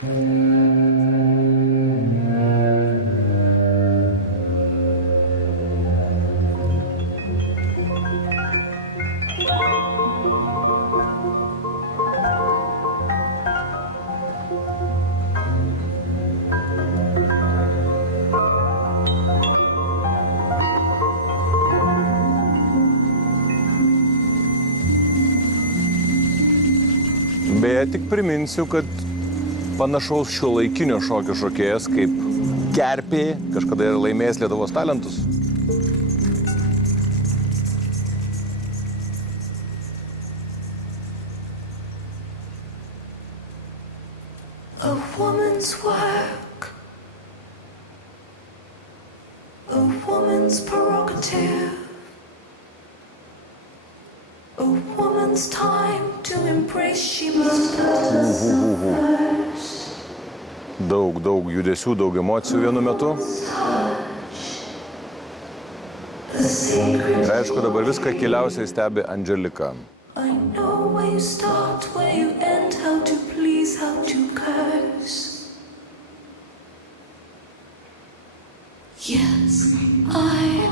Beje, tik priminsiu, kad panašaus šiuolaikinio šokio šokėjas kaip Kerpė kažkada yra laimėjęs Lietuvos talentus. A woman's work, a woman's prerogative, a woman's time to embrace, she must put herself first. Daug judesių, daug emocijų vienu metu. Ir aišku, dabar viską giliausiai stebi Angelika. I know where you start, where you end, how to please, how to curse. Yes, I